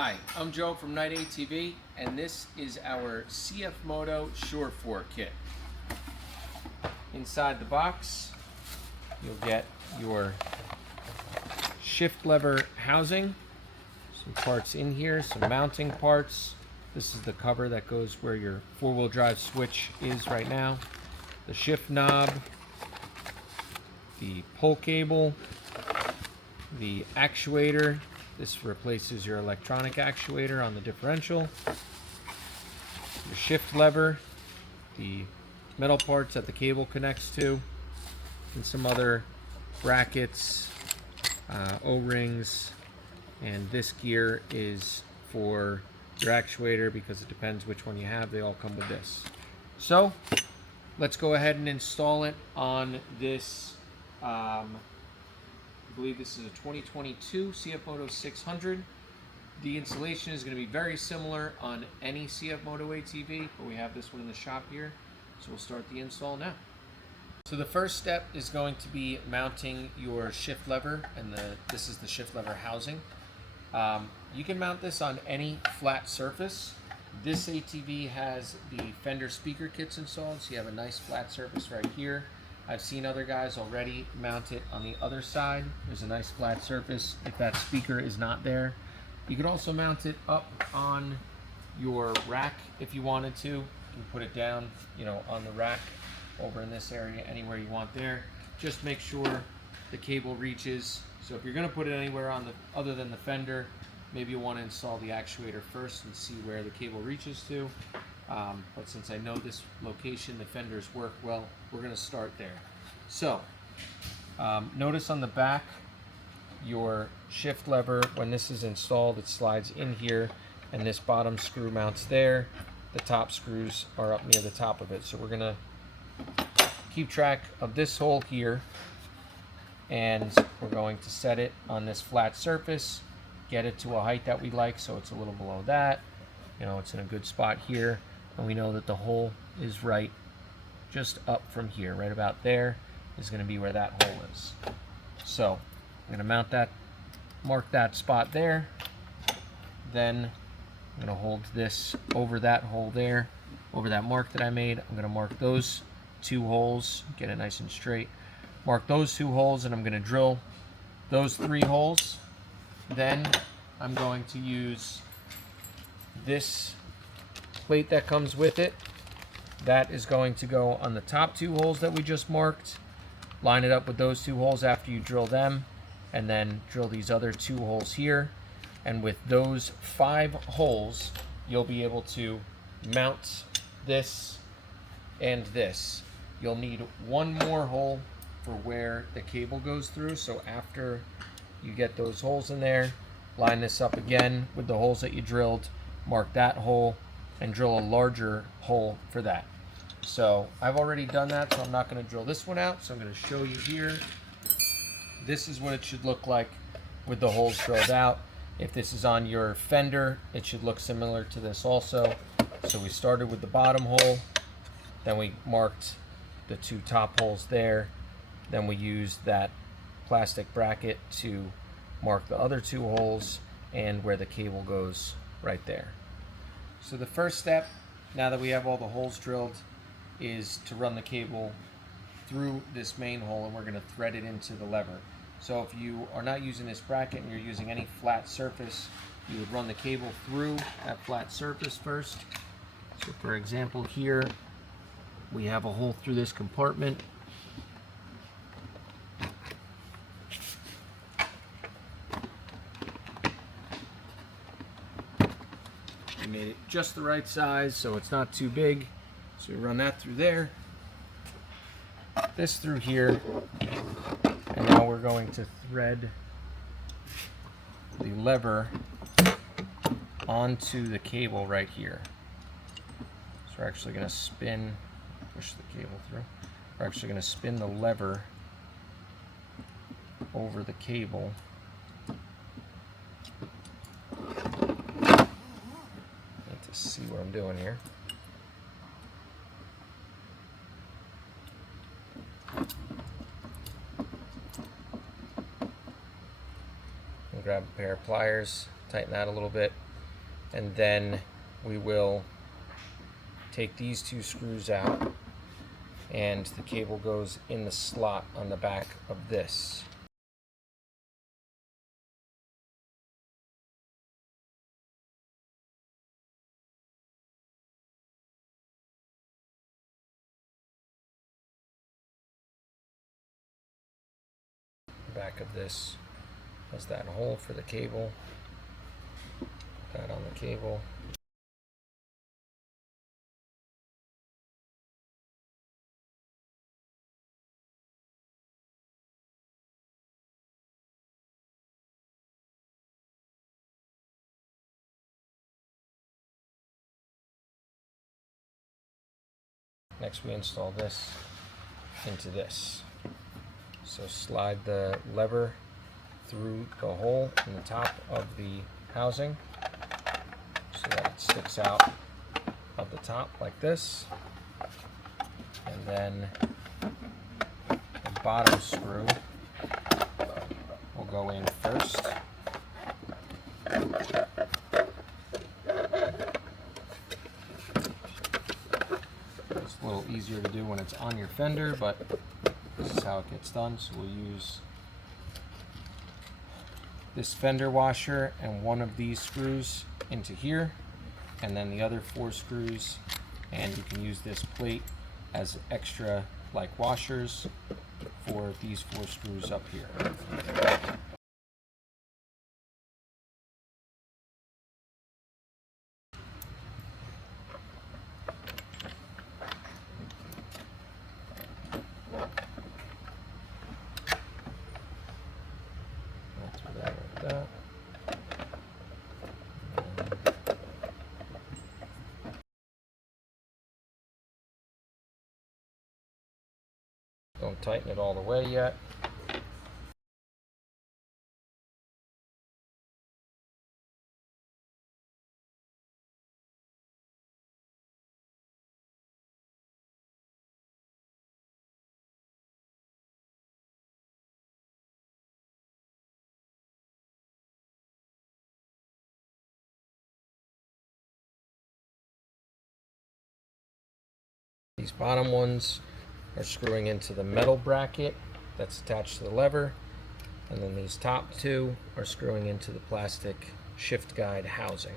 Hi, I'm Joe from Night ATV, and this is our CFMoto Sure 4 kit. Inside the box, you'll get your shift lever housing, some parts in here, some mounting parts. This is the cover that goes where your four-wheel drive switch is right now, the shift knob, the pull cable, the actuator. This replaces your electronic actuator on the differential, your shift lever, the metal parts that the cable connects to, and some other brackets, O-rings, and this gear is for your actuator because it depends which one you have. They all come with this. So let's go ahead and install it on this I believe this is a 2022 CFMoto 600. The installation is going to be very similar on any CFMoto ATV, but we have this one in the shop here, so we'll start the install now. So the first step is going to be mounting your shift lever, and this is the shift lever housing. You can mount this on any flat surface. This ATV has the Fender speaker kits installed, so you have a nice flat surface right here. I've seen other guys already mount it on the other side. There's a nice flat surface if that speaker is not there. You could also mount it up on your rack if you wanted to. You can put it down, on the rack over in this area, anywhere you want there. Just make sure the cable reaches. So if you're gonna put it anywhere other than the fender, maybe you want to install the actuator first and see where the cable reaches to. But since I know this location, the fenders work well, we're going to start there. So, notice on the back, your shift lever, when this is installed, it slides in here, and this bottom screw mounts there. The top screws are up near the top of it. So we're going to keep track of this hole here, and we're going to set it on this flat surface, get it to a height that we like, so it's a little below that. It's in a good spot here. And we know that the hole is right just up from here, right about there is going to be where that hole is. So I'm going to mount that, mark that spot there. Then I'm going to hold this over that hole there, over that mark that I made. I'm going to mark those two holes, get it nice and straight. Mark those two holes, and I'm going to drill those 3 holes. Then I'm going to use this plate that comes with it. That is going to go on the top 2 holes that we just marked. Line it up with those 2 holes after you drill them, and then drill these other 2 holes here. And with those 5 holes, you'll be able to mount this and this. You'll need 1 more hole for where the cable goes through. So after you get those holes in there, line this up again with the holes that you drilled, mark that hole, and drill a larger hole for that. So I've already done that, so I'm not going to drill this one out. So I'm going to show you here. This is what it should look like with the holes drilled out. If this is on your fender, it should look similar to this also. So we started with the bottom hole, then we marked the 2 top holes there, then we used that plastic bracket to mark the other 2 holes and where the cable goes right there. So the first step, now that we have all the holes drilled, is to run the cable through this main hole, and we're going to thread it into the lever. So if you are not using this bracket and you're using any flat surface, you would run the cable through that flat surface first. So for example here, we have a hole through this compartment. Made it just the right size, so it's not too big. So we run that through there, this through here, and now we're going to thread the lever onto the cable right here. So we're actually going to push the cable through. We're actually going to spin the lever over the cable. See what I'm doing here. Grab a pair of pliers, tighten that a little bit, and then we will take these two screws out, and the cable goes in the slot on the back of this. The back of this has that hole for the cable. Put that on the cable. Next we install this into this. So slide the lever through the hole in the top of the housing so that it sticks out of the top like this. And then the bottom screw will go in first. It's a little easier to do when it's on your fender, but this is how it gets done. So we'll use this fender washer and one of these screws into here, and then the other 4 screws, and you can use this plate as extra like washers for these 4 screws up here. Don't tighten it all the way yet. These bottom ones are screwing into the metal bracket that's attached to the lever, and then these top 2 are screwing into the plastic shift guide housing.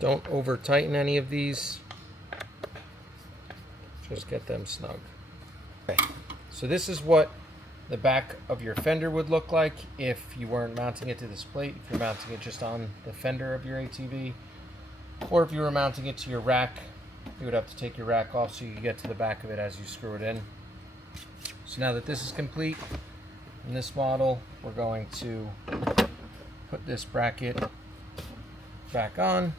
Don't over tighten any of these, just get them snug. Okay, so this is what the back of your fender would look like if you weren't mounting it to this plate, if you're mounting it just on the fender of your ATV, or if you were mounting it to your rack, you would have to take your rack off so you can get to the back of it as you screw it in. So now that this is complete, in this model, we're going to put this bracket back on.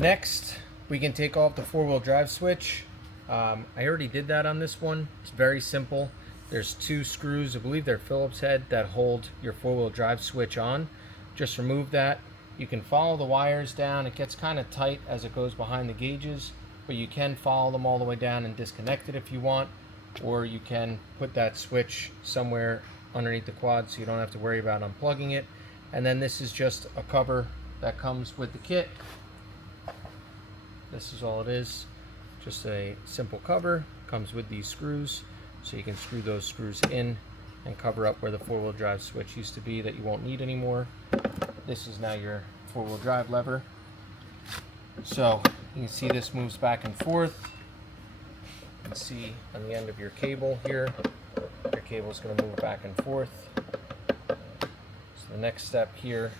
Next, we can take off the 4-wheel drive switch. I already did that on this one. It's very simple. There's 2 screws, I believe they're Phillips head, that hold your 4-wheel drive switch on. Just remove that. You can follow the wires down. It gets kind of tight as it goes behind the gauges, but you can follow them all the way down and disconnect it if you want, or you can put that switch somewhere underneath the quad so you don't have to worry about unplugging it. And then this is just a cover that comes with the kit. This is all it is, just a simple cover. Comes with these screws, so you can screw those screws in and cover up where the 4-wheel drive switch used to be that you won't need anymore. This is now your 4-wheel drive lever. So you can see this moves back and forth. can see on the end of your cable here, your cable is going to move back and forth. So the next step here,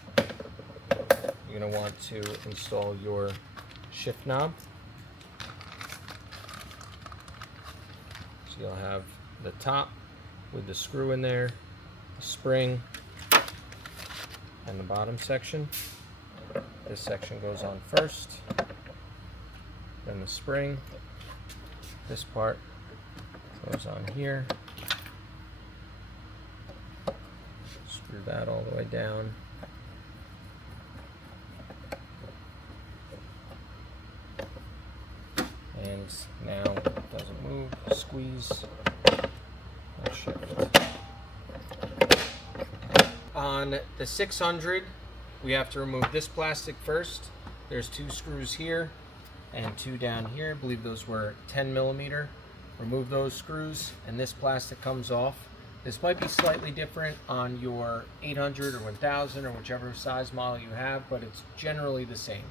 you're going to want to install your shift knob. So you'll have the top with the screw in there, the spring, and the bottom section. This section goes on first, then the spring. This part goes on here. Screw that all the way down. And now it doesn't move. Squeeze and shift. On the 600, we have to remove this plastic first. There's 2 screws here and 2 down here. I believe those were 10mm. Remove those screws and this plastic comes off. This might be slightly different on your 800 or 1000 or whichever size model you have, but it's generally the same.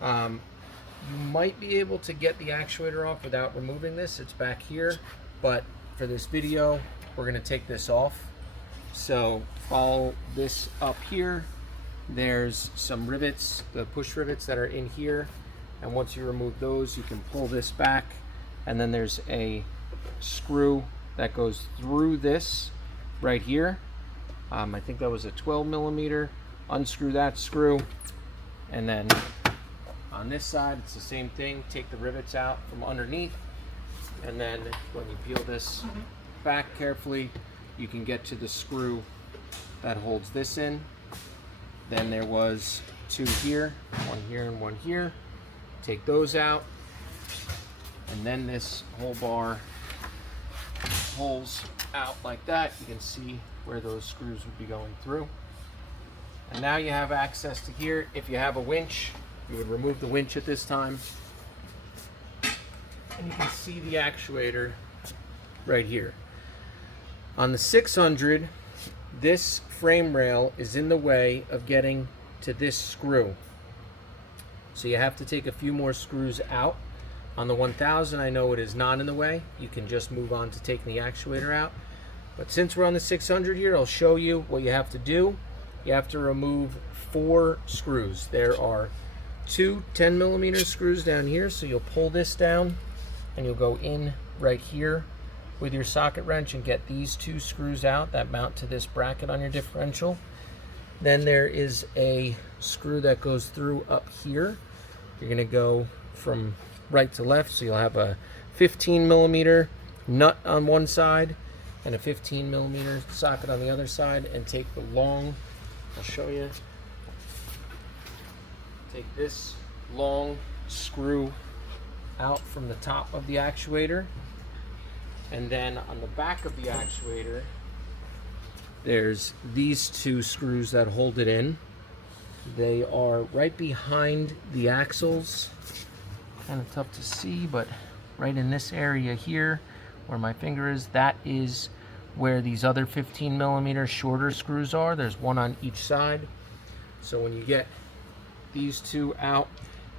You might be able to get the actuator off without removing this. It's back here, but for this video, we're going to take this off. So follow this up here. There's some rivets, the push rivets that are in here. And once you remove those, you can pull this back. And then there's a screw that goes through this right here. I think that was a 12mm. Unscrew that screw. And then on this side, it's the same thing. Take the rivets out from underneath. And then when you peel this back carefully, you can get to the screw that holds this in. Then there was 2 here, 1 here and 1 here. Take those out. And then this whole bar pulls out like that. You can see where those screws would be going through. And now you have access to here. If you have a winch, you would remove the winch at this time. And you can see the actuator right here. On the 600, this frame rail is in the way of getting to this screw. So you have to take a few more screws out. On the 1000, I know it is not in the way. You can just move on to taking the actuator out. But since we're on the 600 here, I'll show you what you have to do. You have to remove 4 screws. There are 2 10mm screws down here, so you'll pull this down and you'll go in right here with your socket wrench and get these 2 screws out that mount to this bracket on your differential. Then there is a screw that goes through up here. You're going to go from right to left, so you'll have a 15mm nut on one side and a 15mm socket on the other side, and take the long, I'll show you, take this long screw out from the top of the actuator. And then on the back of the actuator, there's these 2 screws that hold it in. They are right behind the axles. Kind of tough to see, but right in this area here where my finger is, that is where these other 15mm shorter screws are. There's 1 on each side. So when you get these 2 out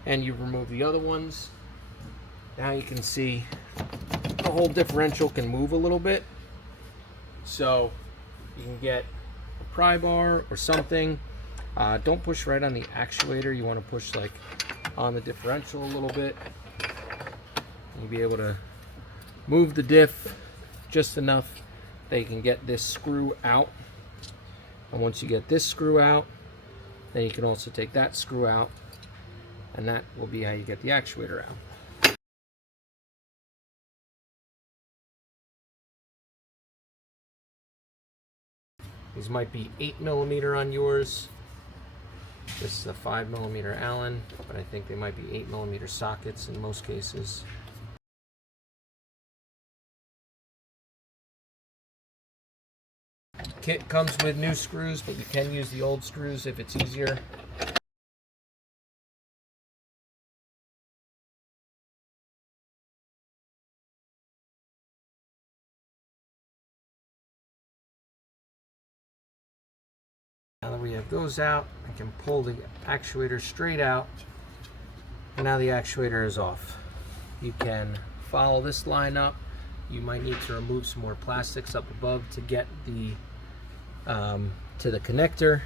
and you remove the other ones, now you can see the whole differential can move a little bit. So you can get a pry bar or something. Don't push right on the actuator. You want to push like on the differential a little bit. You'll be able to move the diff just enough that you can get this screw out. And once you get this screw out, then you can also take that screw out, and that will be how you get the actuator out. These might be 8mm on yours. This is a 5mm Allen, but I think they might be 8mm sockets in most cases. Kit comes with new screws, but you can use the old screws if it's easier. Now that we have those out, I can pull the actuator straight out, and now the actuator is off. You can follow this line up, you might need to remove some more plastics up above to get the to the connector.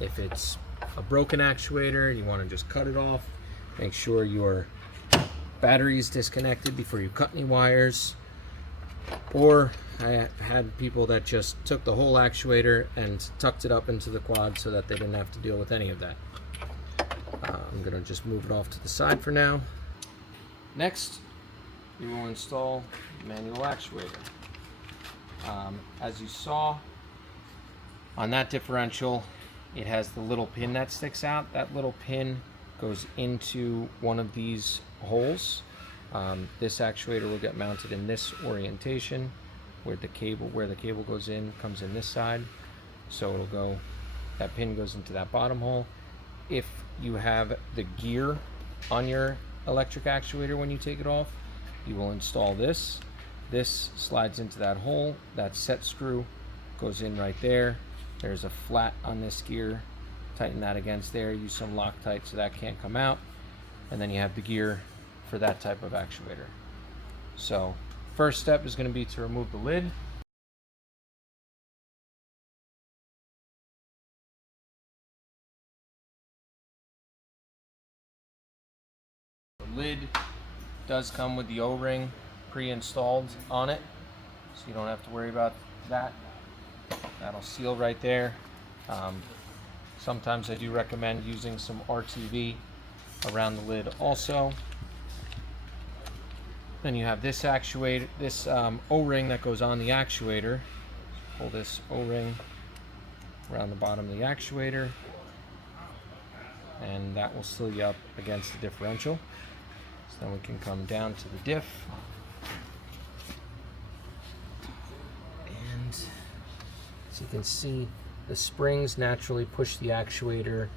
If it's a broken actuator and you want to just cut it off, make sure your battery is disconnected before you cut any wires. Or I had people that just took the whole actuator and tucked it up into the quad so that they didn't have to deal with any of that. I'm going to just move it off to the side for now. Next, we will install the manual actuator. As you saw on that differential, it has the little pin that sticks out. That little pin goes into one of these holes. This actuator will get mounted in this orientation, where the cable goes in comes in this side. So it'll go, that pin goes into that bottom hole. If you have the gear on your electric actuator when you take it off, you will install this. This slides into that hole. That set screw goes in right there. There's a flat on this gear. Tighten that against there. Use some Loctite so that can't come out. And then you have the gear for that type of actuator. So first step is going to be to remove the lid. The lid does come with the O-ring pre-installed on it, so you don't have to worry about that. That'll seal right there. Sometimes I do recommend using some RTV around the lid also. Then you have this actuator, this O-ring that goes on the actuator. Pull this O-ring around the bottom of the actuator, and that will seal you up against the differential. So then we can come down to the diff. And as you can see, the springs naturally push the actuator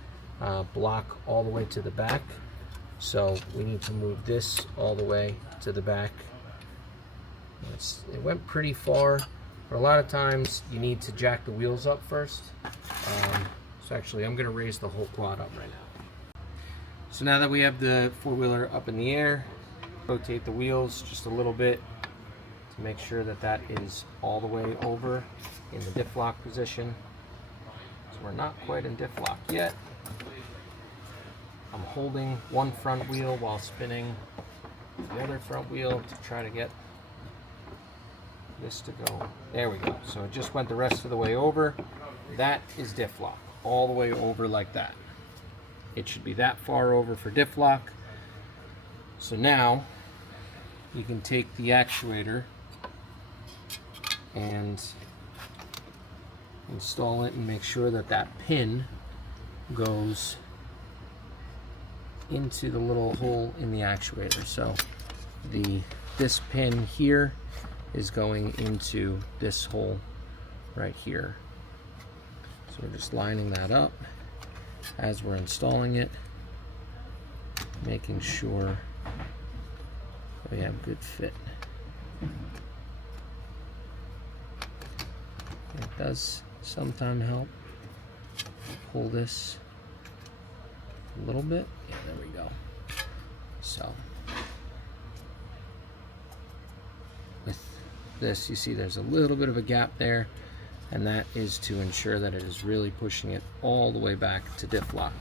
block all the way to the back. So we need to move this all the way to the back. It went pretty far, but a lot of times you need to jack the wheels up first. So actually I'm going to raise the whole quad up right now. So now that we have the four-wheeler up in the air, rotate the wheels just a little bit to make sure that that is all the way over in the diff lock position. So we're not quite in diff lock yet. I'm holding one front wheel while spinning the other front wheel to try to get this to go. There we go. So it just went the rest of the way over. That is diff lock, all the way over like that. It should be that far over for diff lock. So now you can take the actuator and install it and make sure that that pin goes into the little hole in the actuator. So this pin here is going into this hole right here. So we're just lining that up as we're installing it, making sure we have good fit. It does sometimes help pull this a little bit. Yeah, there we go. So with this, you see there's a little bit of a gap there, and that is to ensure that it is really pushing it all the way back to diff lock.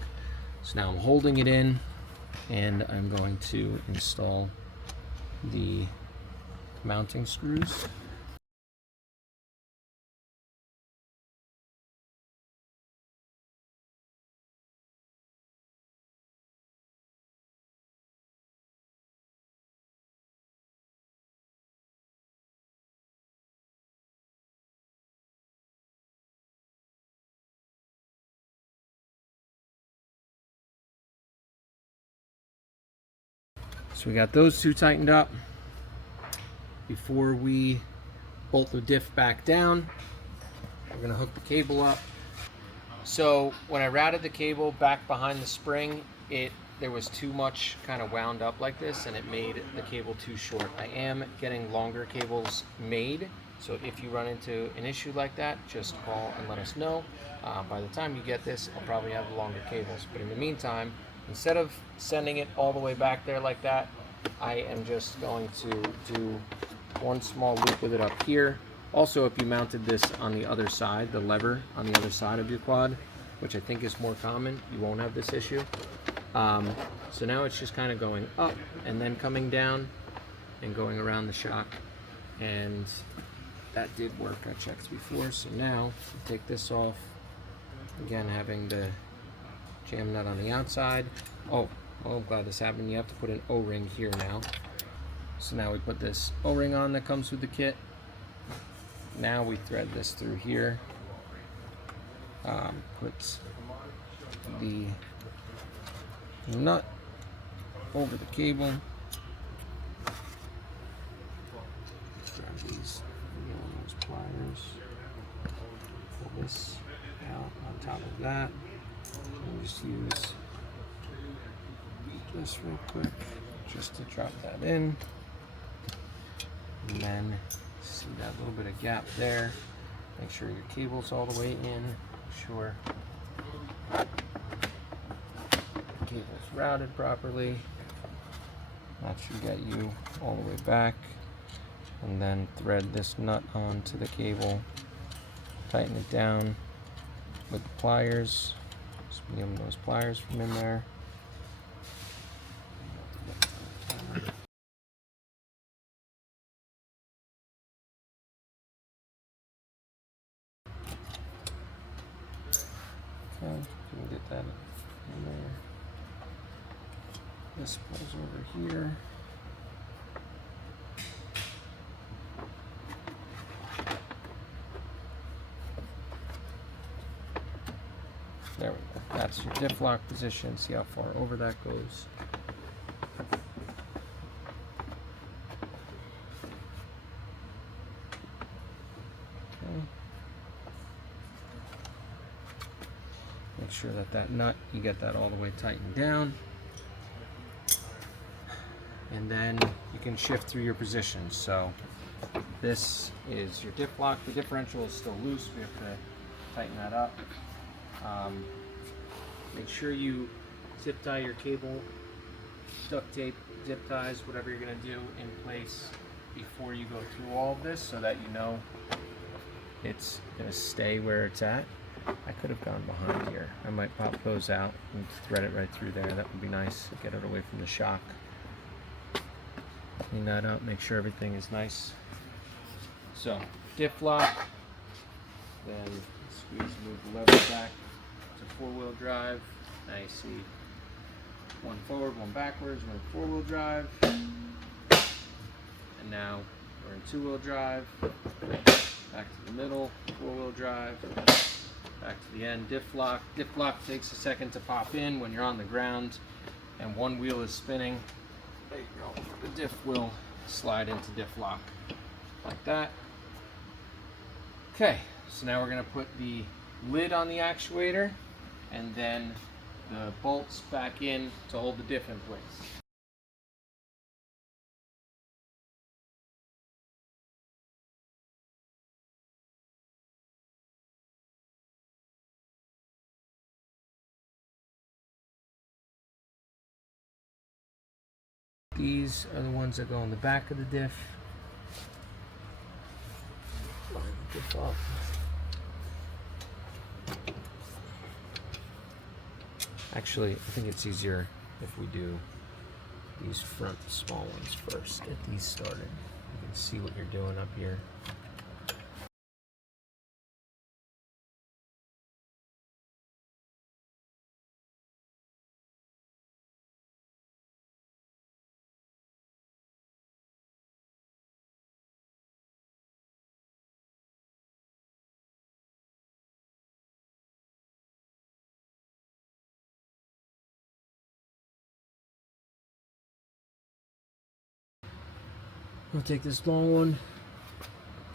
So now I'm holding it in, and I'm going to install the mounting screws. So we got those two tightened up. Before we bolt the diff back down, we're going to hook the cable up. So when I routed the cable back behind the spring, there was too much kind of wound up like this, and it made the cable too short. I am getting longer cables made, so if you run into an issue like that, just call and let us know. By the time you get this, I'll probably have longer cables. But in the meantime, instead of sending it all the way back there like that, I am just going to do one small loop with it up here. Also, if you mounted this on the other side, the lever on the other side of your quad, which I think is more common, you won't have this issue. So now it's just kind of going up and then coming down and going around the shock, and that did work. I checked before. So now take this off, again having the jam nut on the outside. Oh, I'm glad this happened. You have to put an O-ring here now. So now we put this O-ring on that comes with the kit. Now we thread this through here, put the nut over the cable, grab these pliers, pull this out on top of that, and just use this real quick just to drop that in, and then see that little bit of gap there. Make sure your cable's all the way in. Make sure the cable's routed properly. That should get you all the way back. And then thread this nut onto the cable. Tighten it down with the pliers. Just give them those pliers from in there. Okay, you can get that in there. This pulls over here. There we go. That's your diff lock position. See how far over that goes. Okay. Make sure that that nut, you get that all the way tightened down. And then you can shift through your positions. So this is your diff lock. The differential is still loose. We have to tighten that up. Make sure you zip tie your cable, duct tape, zip ties, whatever you're going to do in place before you go through all of this, so that you know it's going to stay where it's at. I could have gone behind here. I might pop those out and thread it right through there. That would be nice. Get it away from the shock. Clean that up, make sure everything is nice. So, diff lock, then squeeze, move the lever back to four-wheel drive. Now you see one forward, one backwards. We're in four-wheel drive. And now we're in two-wheel drive. Back to the middle, four-wheel drive. Back to the end, diff lock. Diff lock takes a second to pop in when you're on the ground and one wheel is spinning. There you go. The diff will slide into diff lock like that. Okay, so now we're going to put the lid on the actuator and then the bolts back in to hold the diff in place. These are the ones that go on the back of the diff. Line the diff up. Actually, I think it's easier if we do these front small ones first. Get these started. You can see what you're doing up here. I'll take this long one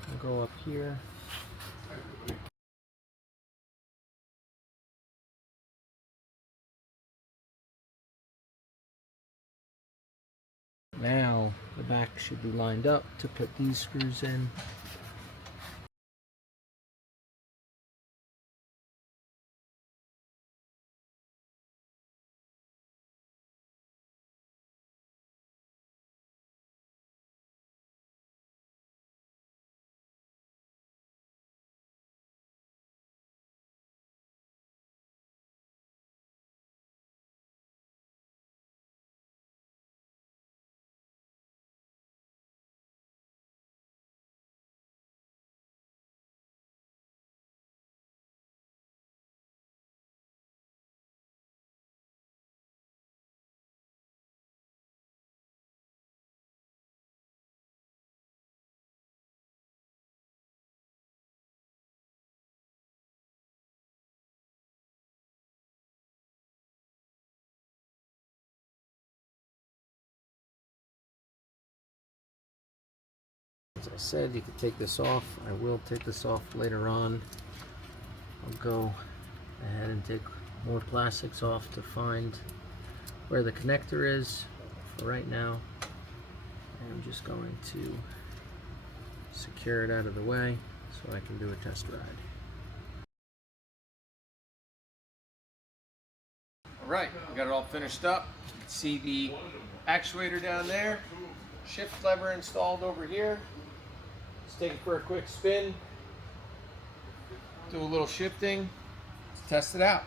and go up here. Now the back should be lined up to put these screws in. I said, you can take this off. I will take this off later on. I'll go ahead and take more plastics off to find where the connector is. For right now, I'm just going to secure it out of the way so I can do a test ride. Alright, we got it all finished up. You can see the actuator down there, shift lever installed over here. Let's take it for a quick spin, do a little shifting, let's test it out.